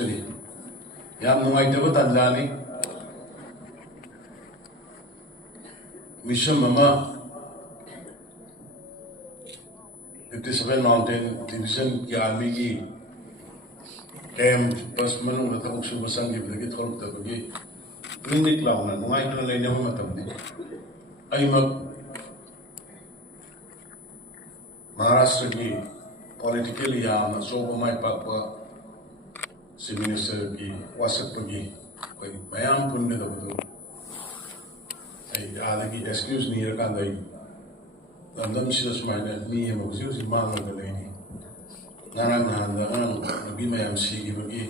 Yang nuaitaba tanjani Mission Mama 57 Mountain Division की army की camp बस मनुंग नथा उक्सु बसंग की बदगी थोड़क तबगी क्लिनिक लाउना नुआई कर लेने हो मतमने आई मग महाराष्ट्र की पॉलिटिकली याम सोब माय पापा चीफ मिनिस्टर की वासक पगी कोई मयाम पुण्य दबदो आई आदि की एक्सक्यूज नहीं रखा दई लंदन से सुमाइना मी है मुझे उसी मांग लगा लेनी नारायण नारायण नबी मयाम सी की बगी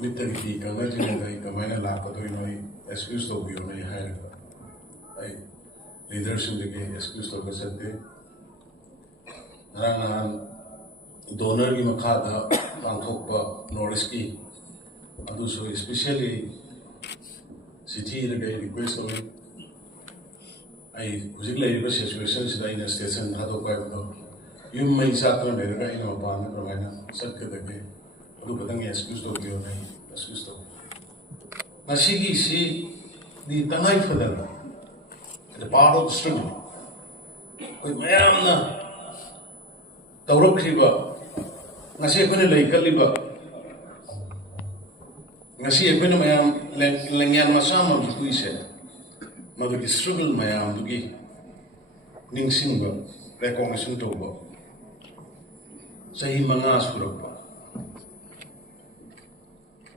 मित्र की कंगर जिन्हें दई कमाइना लाभ तो इन्होंने एक्सक्यूज तो भी उन्हें हायर कर आई लीडरशिप देके एक्सक्यूज तो कर सकते नारायण donor की मखादा पांखोपा नॉर्थ की अदुसो स्पेशली सिटी लगे रिक्वेस्ट हो आई हुजिक लेरिबा सिचुएशन सिदा इन स्टेशन हादो पाइ बदो युम मै सात में बेरगा इन बान प्रमाण सत्य दगे अदु पतंग एक्सक्यूज तो बियो नहीं एक्सक्यूज तो मसीगी सी दी तंगाई फदर the part of the struggle कोई मैम ना तौरखिबा ngasi akhona laikaliba ngasi akhona mayam lengyan masama buise madugi struggle mayam dugi ningsingba recognition toba sahi manga surapa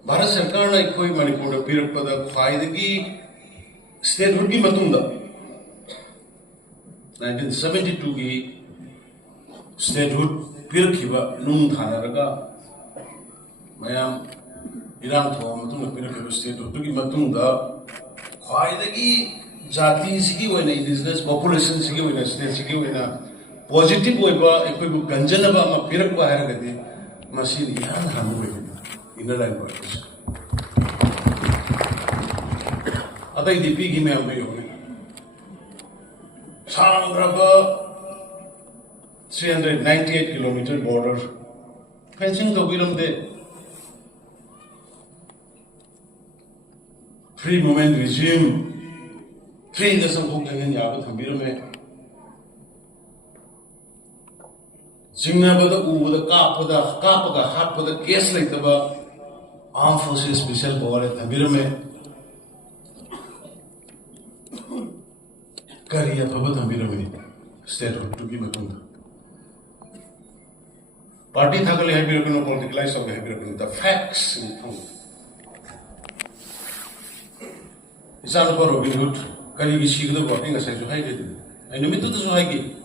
Bharat Sarkar na koi Manipur da pirakpada khwaidagi statehood gi matungda 1972 gi statehood पिरखिबा नुंग थानरगा मयाम इरांग थो मतुंग पिरखिबा state तुगी मतुंगदा ख्वाइदगी जाति सिगी वैना indigenous population सिगी वैना state सिगी वैना positive वैबा एकोइबु गंजनबा मा पिरखबा हारगदि मसिन इहान हामु वैना inner line purpose अतै दीपी गी मयाम बे योने सांग्रबा 398 kilometer border fencing to biramde free movement regime free the sam khok ngen yabu thambirame jingna bada ubada kapada hatpada case laitaba armed forces special power thambirame kariya thaba thambirame state to gi matunda Party thakali habirukino politicalize of habirukino the facts improve. Isan ko Robin Hood kali gisigdo ko inga sa so haide ay numito to so haige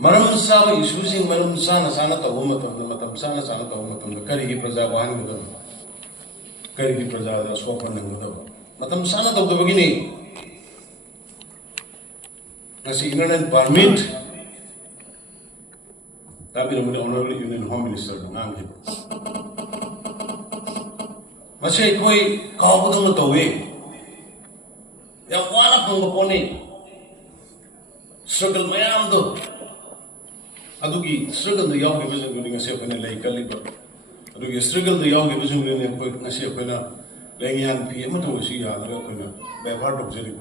maram sa issue sing maram sana to matam sana to matam kali gi praja wahan gudo kali gi praja da sopan gudo matam sana to begini nasi internet permit tapi namun honorable union home minister nang gitu masih koi kau betul betul we yang mana penggopone struggle mayam tu adugi struggle tu yang kita sebut ngasih apa ni lagi kali tu adugi struggle tu yang kita sebut ni koi ngasih apa ni lagi yang PM tu sih ya laga kena beberapa tu jadi